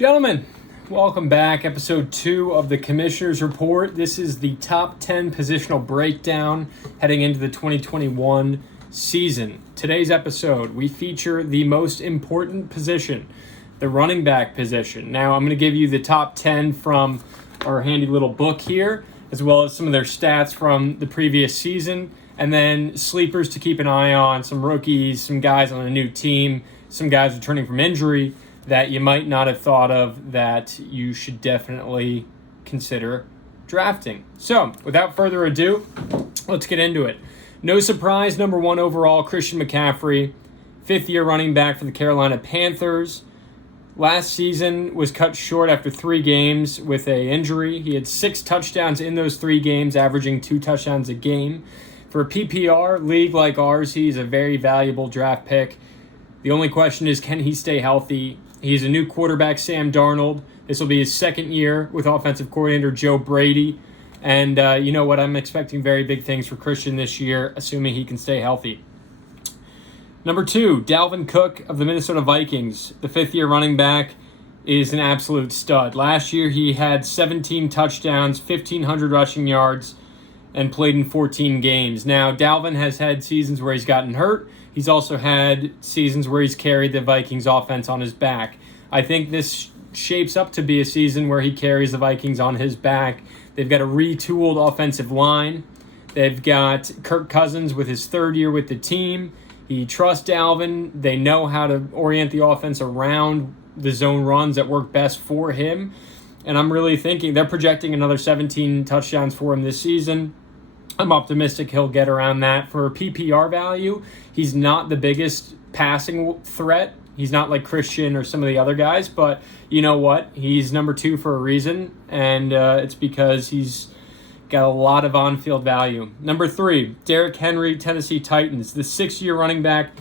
Gentlemen, welcome back. Episode 2 of the Commissioner's Report. This is the top 10 positional breakdown heading into the 2021 season. Today's episode, we feature the most important position, the running back position. Now, I'm going to give you the top 10 from our handy little book here, as well as some of their stats from the previous season, and then sleepers to keep an eye on, some rookies, some guys on a new team, some guys returning from injury that you might not have thought of that you should definitely consider drafting. So, without further ado, let's get into it. No surprise, number 1 overall, Christian McCaffrey, fifth-year running back for the Carolina Panthers. Last season was cut short after 3 games with an injury. He had 6 touchdowns in those 3 games, averaging 2 touchdowns a game. For a PPR league like ours, he's a very valuable draft pick. The only question is, can he stay healthy? He's a new quarterback, Sam Darnold. This will be his second year with offensive coordinator Joe Brady. And you know what? I'm expecting very big things for Christian this year, assuming he can stay healthy. Number 2, Dalvin Cook of the Minnesota Vikings. The fifth-year running back is an absolute stud. Last year, he had 17 touchdowns, 1,500 rushing yards, and played in 14 games. Now, Dalvin has had seasons where he's gotten hurt. He's also had seasons where he's carried the Vikings offense on his back. I think this shapes up to be a season where he carries the Vikings on his back. They've got a retooled offensive line. They've got Kirk Cousins with his 3rd year with the team. He trusts Dalvin. They know how to orient the offense around the zone runs that work best for him. And I'm really thinking they're projecting another 17 touchdowns for him this season. I'm optimistic he'll get around that. For PPR value, he's not the biggest passing threat. He's not like Christian or some of the other guys, but you know what? He's number 2 for a reason, and it's because he's got a lot of on-field value. Number 3, Derrick Henry, Tennessee Titans, the 6-year running back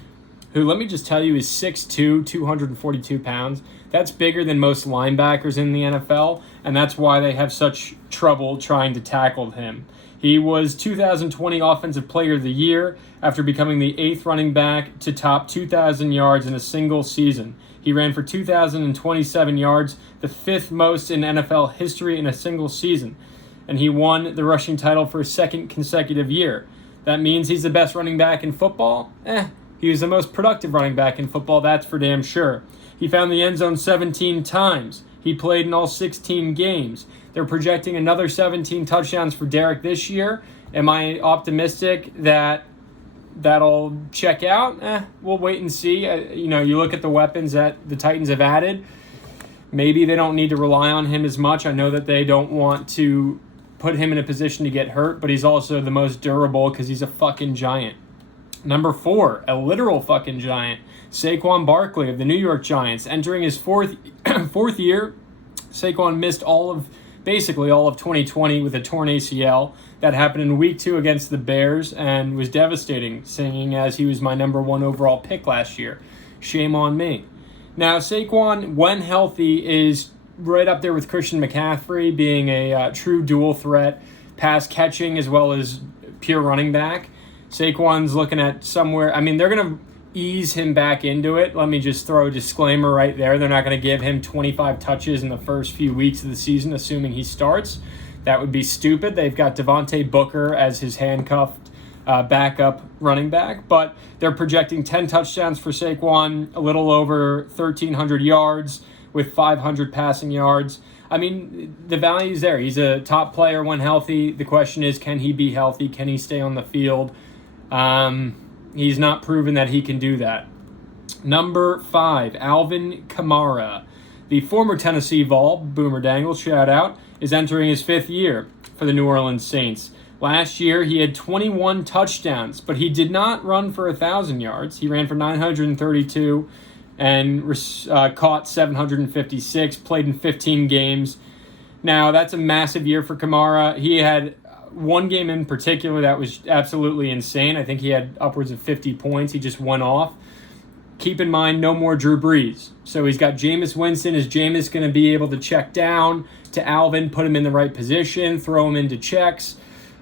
who, let me just tell you, is 6'2", 242 pounds. That's bigger than most linebackers in the NFL, and that's why they have such trouble trying to tackle him. He was 2020 Offensive Player of the Year after becoming the 8th running back to top 2,000 yards in a single season. He ran for 2,027 yards, the 5th most in NFL history in a single season. And he won the rushing title for a 2nd consecutive year. That means he's the best running back in football? He was the most productive running back in football, that's for damn sure. He found the end zone 17 times. He played in all 16 games. They're projecting another 17 touchdowns for Derrick this year. Am I optimistic that that'll check out? We'll wait and see. You look at the weapons that the Titans have added. Maybe they don't need to rely on him as much. I know that they don't want to put him in a position to get hurt, but he's also the most durable because he's a fucking giant. Number 4, a literal fucking giant, Saquon Barkley of the New York Giants. Entering his fourth year, Saquon missed basically all of 2020 with a torn ACL. That happened in week 2 against the Bears and was devastating, seeing as he was my number 1 overall pick last year. Shame on me. Now, Saquon, when healthy, is right up there with Christian McCaffrey, being a true dual threat, pass catching as well as pure running back. Saquon's looking at somewhere, they're going to ease him back into it. Let me just throw a disclaimer right there. They're not going to give him 25 touches in the first few weeks of the season, assuming he starts. That would be stupid. They've got Devontae Booker as his handcuffed backup running back, but they're projecting 10 touchdowns for Saquon, a little over 1,300 yards with 500 passing yards. The value's there. He's a top player when healthy. The question is, can he be healthy? Can he stay on the field? He's not proven that he can do that. Number 5, Alvin Kamara. The former Tennessee Vol, Boomer Dangles, shout out, is entering his 5th year for the New Orleans Saints. Last year, he had 21 touchdowns, but he did not run for 1,000 yards. He ran for 932 and caught 756, played in 15 games. Now, that's a massive year for Kamara. He had one game in particular that was absolutely insane. I think he had upwards of 50 points. He just went off. Keep in mind, no more Drew Brees. So he's got Jameis Winston. Is Jameis going to be able to check down to Alvin, put him in the right position, throw him into checks?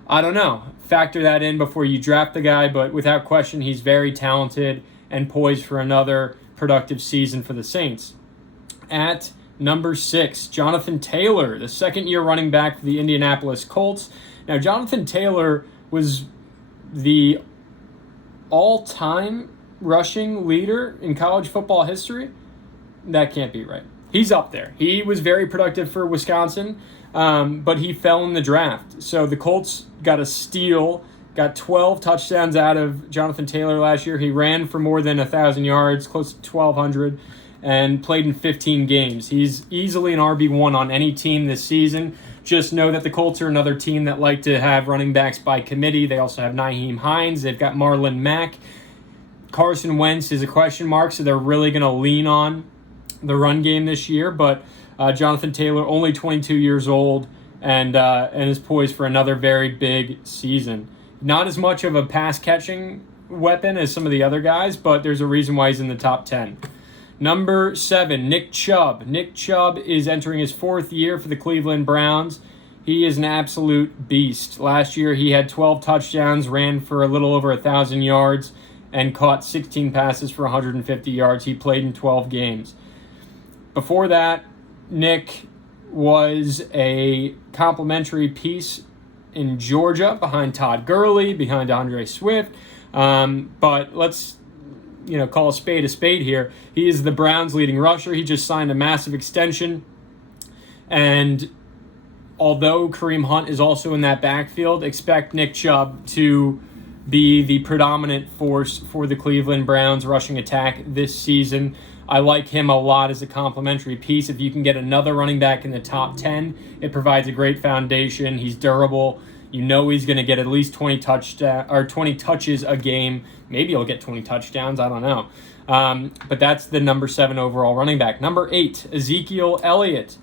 I don't know. Factor that in before you draft the guy, but without question, he's very talented and poised for another productive season for the Saints. At Number 6, Jonathan Taylor, the second-year running back for the Indianapolis Colts. Now, Jonathan Taylor was the all-time rushing leader in college football history. That can't be right. He's up there. He was very productive for Wisconsin, but he fell in the draft. So the Colts got a steal, got 12 touchdowns out of Jonathan Taylor last year. He ran for more than 1,000 yards, close to 1,200, and played in 15 games. He's easily an RB1 on any team this season. Just know that the Colts are another team that like to have running backs by committee. They also have Nyheim Hines. They've got Marlon Mack. Carson Wentz is a question mark, so they're really going to lean on the run game this year. But Jonathan Taylor, only 22 years old, and is poised for another very big season. Not as much of a pass-catching weapon as some of the other guys, but there's a reason why he's in the top 10. Number 7, Nick Chubb. Nick Chubb is entering his 4th year for the Cleveland Browns. He is an absolute beast. Last year, he had 12 touchdowns, ran for a little over 1,000 yards, and caught 16 passes for 150 yards. He played in 12 games. Before that, Nick was a complimentary piece in Georgia behind Todd Gurley, behind DeAndre Swift. But let's call a spade here. He is the Browns' leading rusher. He just signed a massive extension. And although Kareem Hunt is also in that backfield, expect Nick Chubb to be the predominant force for the Cleveland Browns rushing attack this season. I like him a lot as a complimentary piece. If you can get another running back in the top 10, it provides a great foundation. He's durable. You know he's going to get at least 20 touches a game. Maybe he'll get 20 touchdowns. I don't know. But that's the number 7 overall running back. Number 8, Ezekiel Elliott.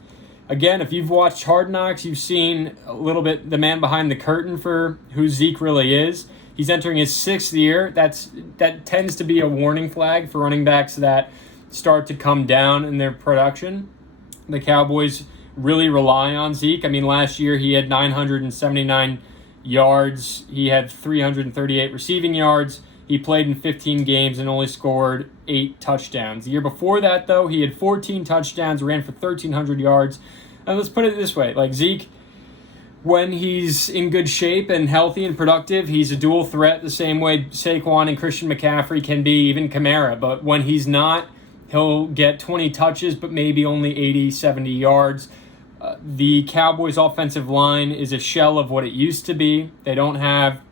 Again, if you've watched Hard Knocks, you've seen a little bit the man behind the curtain for who Zeke really is. He's entering his 6th year. That tends to be a warning flag for running backs that start to come down in their production. The Cowboys really rely on Zeke. I mean, last year he had 979 yards. He had 338 receiving yards. He played in 15 games and only scored 8 touchdowns. The year before that, though, he had 14 touchdowns, ran for 1,300 yards. And let's put it this way, like Zeke, when he's in good shape and healthy and productive, he's a dual threat the same way Saquon and Christian McCaffrey can be, even Kamara. But when he's not, he'll get 20 touches, but maybe only 80, 70 yards. The Cowboys' offensive line is a shell of what it used to be. They don't have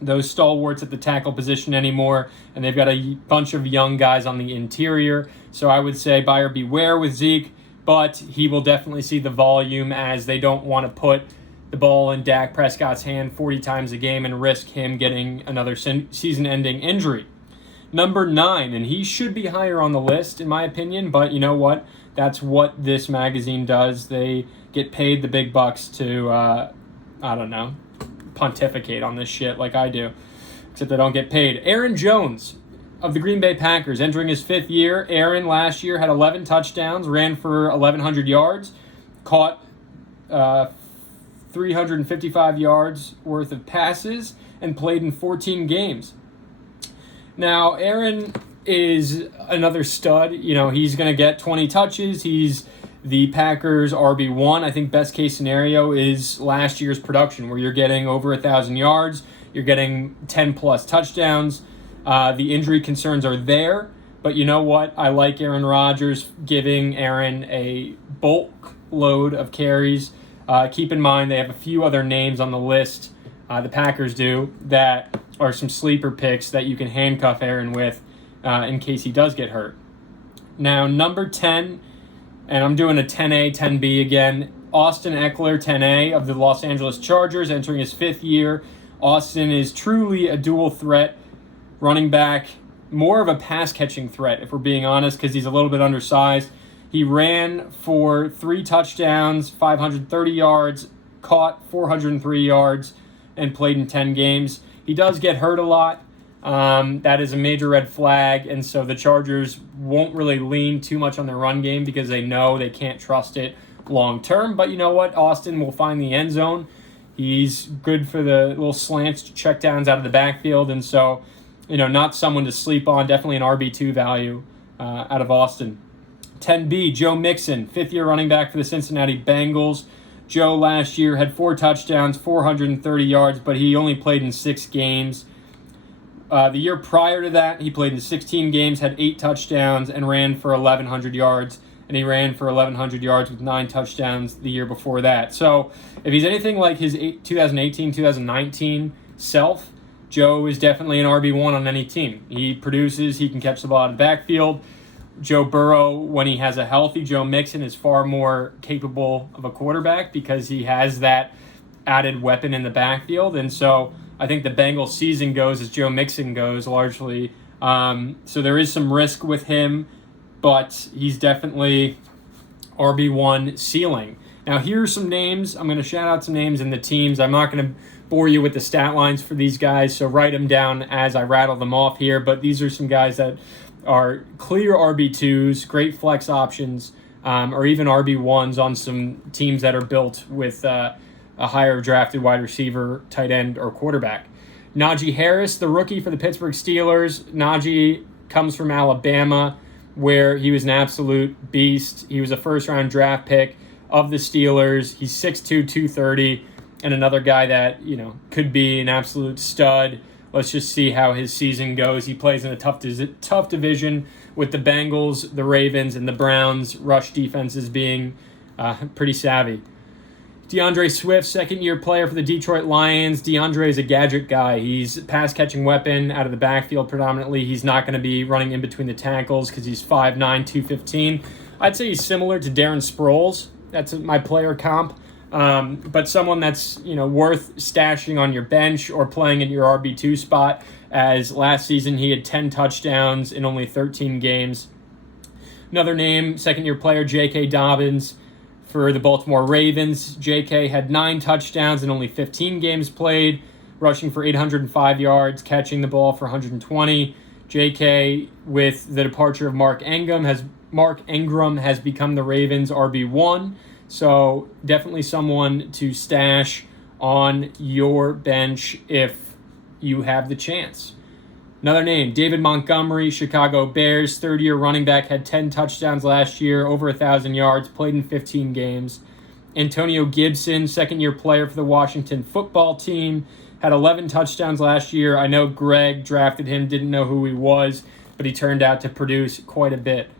those stalwarts at the tackle position anymore, and they've got a bunch of young guys on the interior. So I would say buyer beware with Zeke, but he will definitely see the volume as they don't want to put the ball in Dak Prescott's hand 40 times a game and risk him getting another season-ending injury. Number 9, and he should be higher on the list in my opinion, but you know what? That's what this magazine does. They get paid the big bucks to, pontificate on this shit like I do, except they don't get paid. Aaron Jones of the Green Bay Packers entering his 5th year. Aaron last year had 11 touchdowns, ran for 1,100 yards, caught 355 yards worth of passes, and played in 14 games. Now, Aaron is another stud. He's going to get 20 touches. He's the Packers' RB1. I think best case scenario is last year's production where you're getting over 1,000 yards. You're getting 10-plus touchdowns. The injury concerns are there. But you know what? I like Aaron Rodgers giving Aaron a bulk load of carries. Keep in mind they have a few other names on the list, the Packers do, that are some sleeper picks that you can handcuff Aaron with in case he does get hurt. Now, number 10, and I'm doing a 10A, 10B again, Austin Eckler, 10A of the Los Angeles Chargers, entering his 5th year. Austin is truly a dual threat running back, more of a pass-catching threat, if we're being honest, because he's a little bit undersized. He ran for 3 touchdowns, 530 yards, caught 403 yards, and played in 10 games. He does get hurt a lot. That is a major red flag, and so the Chargers won't really lean too much on their run game because they know they can't trust it long term. But you know what? Austin will find the end zone. He's good for the little slants, checkdowns out of the backfield, and so not someone to sleep on. Definitely an RB2 value out of Austin. 10B, Joe Mixon, fifth-year running back for the Cincinnati Bengals. Joe last year had 4 touchdowns, 430 yards, but he only played in 6 games. The year prior to that, he played in 16 games, had 8 touchdowns, and ran for 1,100 yards. And he ran for 1,100 yards with 9 touchdowns the year before that. So if he's anything like his 2018-2019 self, Joe is definitely an RB1 on any team. He produces, he can catch the ball out of the backfield. Joe Burrow, when he has a healthy Joe Mixon, is far more capable of a quarterback because he has that added weapon in the backfield. And so I think the Bengals season goes as Joe Mixon goes largely. So there is some risk with him, but he's definitely RB1 ceiling. Now, here's some names. I'm going to shout out some names in the teams. I'm not going to bore you with the stat lines for these guys, so write them down as I rattle them off here. But these are some guys that are clear RB2s, great flex options, or even RB1s on some teams that are built with a higher drafted wide receiver, tight end, or quarterback. Najee Harris, the rookie for the Pittsburgh Steelers. Najee comes from Alabama, where he was an absolute beast. He was a first-round draft pick of the Steelers. He's 6'2", 230, and another guy that, could be an absolute stud. Let's just see how his season goes. He plays in a tough division with the Bengals, the Ravens, and the Browns. Rush defenses being pretty savvy. DeAndre Swift, second-year player for the Detroit Lions. DeAndre is a gadget guy. He's a pass-catching weapon out of the backfield predominantly. He's not going to be running in between the tackles because he's 5'9", 215. I'd say he's similar to Darren Sproles. That's my player comp. But someone that's worth stashing on your bench or playing in your RB2 spot, as last season he had 10 touchdowns in only 13 games. Another name, second-year player J.K. Dobbins for the Baltimore Ravens. J.K. had 9 touchdowns in only 15 games played, rushing for 805 yards, catching the ball for 120. J.K., with the departure of Mark Ingram, has become the Ravens' RB1. So definitely someone to stash on your bench if you have the chance. Another name, David Montgomery, Chicago Bears, third-year running back, had 10 touchdowns last year, over 1,000 yards, played in 15 games. Antonio Gibson, second-year player for the Washington football team, had 11 touchdowns last year. I know Greg drafted him, didn't know who he was, but he turned out to produce quite a bit.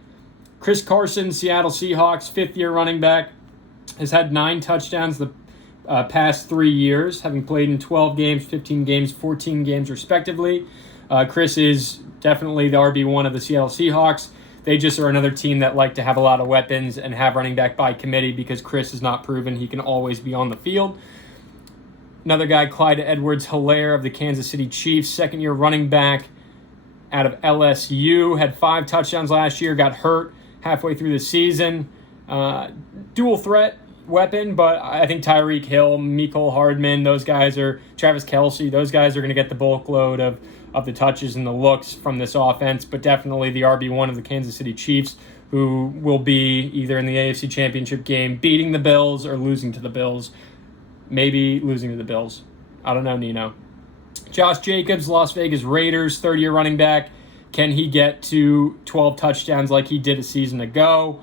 Chris Carson, Seattle Seahawks, fifth-year running back, has had 9 touchdowns the past 3 years, having played in 12 games, 15 games, 14 games respectively. Chris is definitely the RB1 of the Seattle Seahawks. They just are another team that like to have a lot of weapons and have running back by committee because Chris has not proven he can always be on the field. Another guy, Clyde Edwards-Helaire of the Kansas City Chiefs, second-year running back out of LSU, had 5 touchdowns last year, got hurt halfway through the season. Dual threat weapon, but I think Tyreek Hill, Mecole Hardman, those guys are, Travis Kelce, those guys are going to get the bulk load of the touches and the looks from this offense, but definitely the RB1 of the Kansas City Chiefs, who will be either in the AFC Championship game beating the Bills or losing to the Bills. Maybe losing to the Bills. I don't know, Nino. Josh Jacobs, Las Vegas Raiders, third-year running back. Can he get to 12 touchdowns like he did a season ago?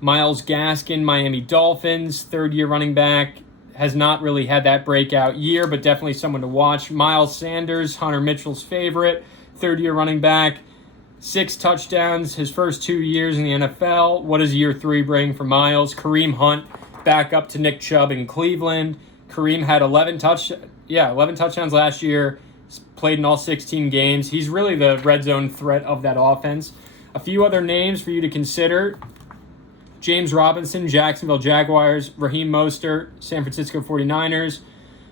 Myles Gaskin, Miami Dolphins, third-year running back, has not really had that breakout year, but definitely someone to watch. Miles Sanders, Hunter Mitchell's favorite, third-year running back, 6 touchdowns his first 2 years in the NFL. What does year 3 bring for Miles? Kareem Hunt, back up to Nick Chubb in Cleveland. Kareem had 11 touchdowns last year, played in all 16 games. He's really the red zone threat of that offense. A few other names for you to consider. James Robinson, Jacksonville Jaguars, Raheem Mostert, San Francisco 49ers.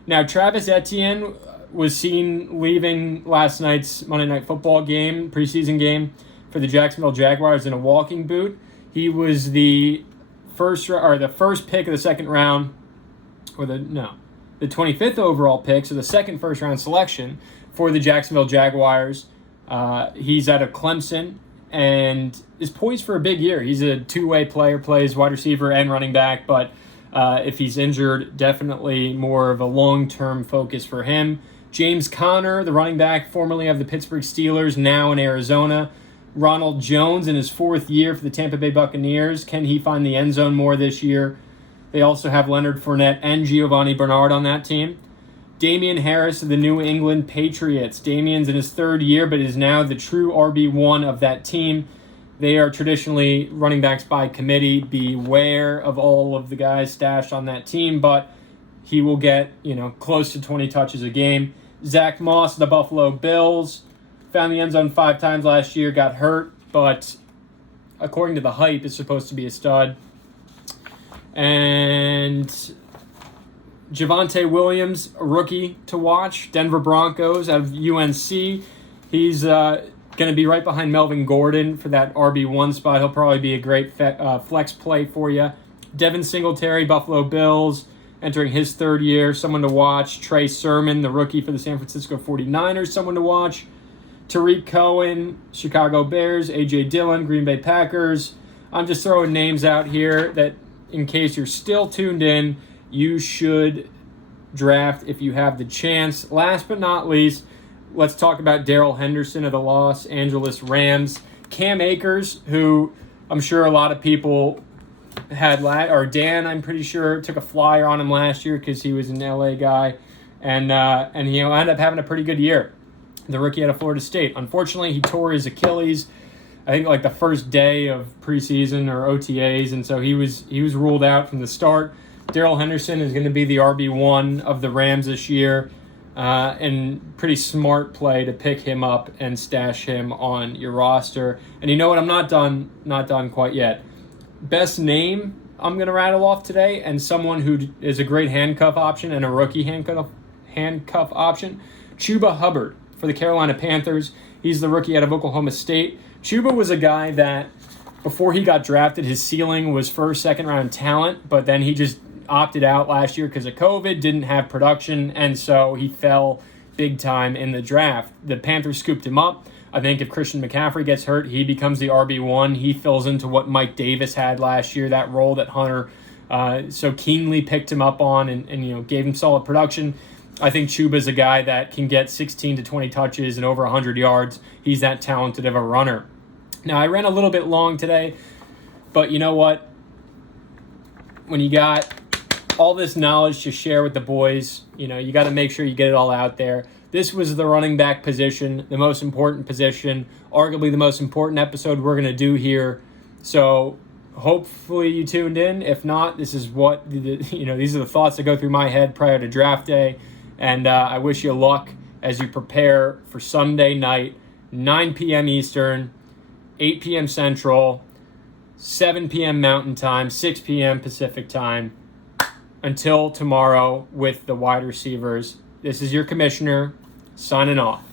Now, Travis Etienne was seen leaving last night's Monday Night Football game, preseason game, for the Jacksonville Jaguars in a walking boot. He was the first pick of the second round, the 25th overall pick, so the second first-round selection for the Jacksonville Jaguars. He's out of Clemson and is poised for a big year. He's a two-way player, plays wide receiver and running back, but if he's injured, definitely more of a long-term focus for him. James Conner, the running back formerly of the Pittsburgh Steelers, now in Arizona. Ronald Jones in his 4th year for the Tampa Bay Buccaneers. Can he find the end zone more this year? They also have Leonard Fournette and Giovanni Bernard on that team. Damian Harris of the New England Patriots. Damian's in his 3rd year, but is now the true RB1 of that team. They are traditionally running backs by committee. Beware of all of the guys stashed on that team, but he will get, close to 20 touches a game. Zach Moss of the Buffalo Bills. Found the end zone 5 times last year, got hurt, but according to the hype, is supposed to be a stud. And Javonte Williams, a rookie to watch. Denver Broncos out of UNC. He's going to be right behind Melvin Gordon for that RB1 spot. He'll probably be a great flex play for you. Devin Singletary, Buffalo Bills, entering his 3rd year. Someone to watch. Trey Sermon, the rookie for the San Francisco 49ers, someone to watch. Tariq Cohen, Chicago Bears. A.J. Dillon, Green Bay Packers. I'm just throwing names out here that, in case you're still tuned in, you should draft if you have the chance. Last but not least, let's talk about Darrell Henderson of the Los Angeles Rams. Cam Akers, who I'm sure a lot of people had, or Dan, I'm pretty sure, took a flyer on him last year because he was an LA guy, and he ended up having a pretty good year. The rookie out of Florida State. Unfortunately, he tore his Achilles, I think like the first day of preseason or OTAs, and so he was ruled out from the start. Darrell Henderson is going to be the RB1 of the Rams this year, and pretty smart play to pick him up and stash him on your roster. And you know what? I'm not done quite yet. Best name I'm going to rattle off today, and someone who is a great handcuff option and a rookie handcuff option, Chuba Hubbard for the Carolina Panthers. He's the rookie out of Oklahoma State. Chuba was a guy that, before he got drafted, his ceiling was first, second round talent, but then he just opted out last year because of COVID, didn't have production, and so he fell big time in the draft. The Panthers scooped him up. I think if Christian McCaffrey gets hurt, he becomes the RB1. He fills into what Mike Davis had last year, that role that Hunter so keenly picked him up on and gave him solid production. I think Chuba's a guy that can get 16 to 20 touches and over 100 yards. He's that talented of a runner. Now, I ran a little bit long today, but you know what? When you got all this knowledge to share with the boys, you got to make sure you get it all out there. This was the running back position, the most important position, arguably the most important episode we're going to do here. So hopefully you tuned in. If not, this is what, these are the thoughts that go through my head prior to draft day. And I wish you luck as you prepare for Sunday night, 9 p.m. Eastern, 8 p.m. Central, 7 p.m. Mountain Time, 6 p.m. Pacific Time. Until tomorrow with the wide receivers, this is your commissioner signing off.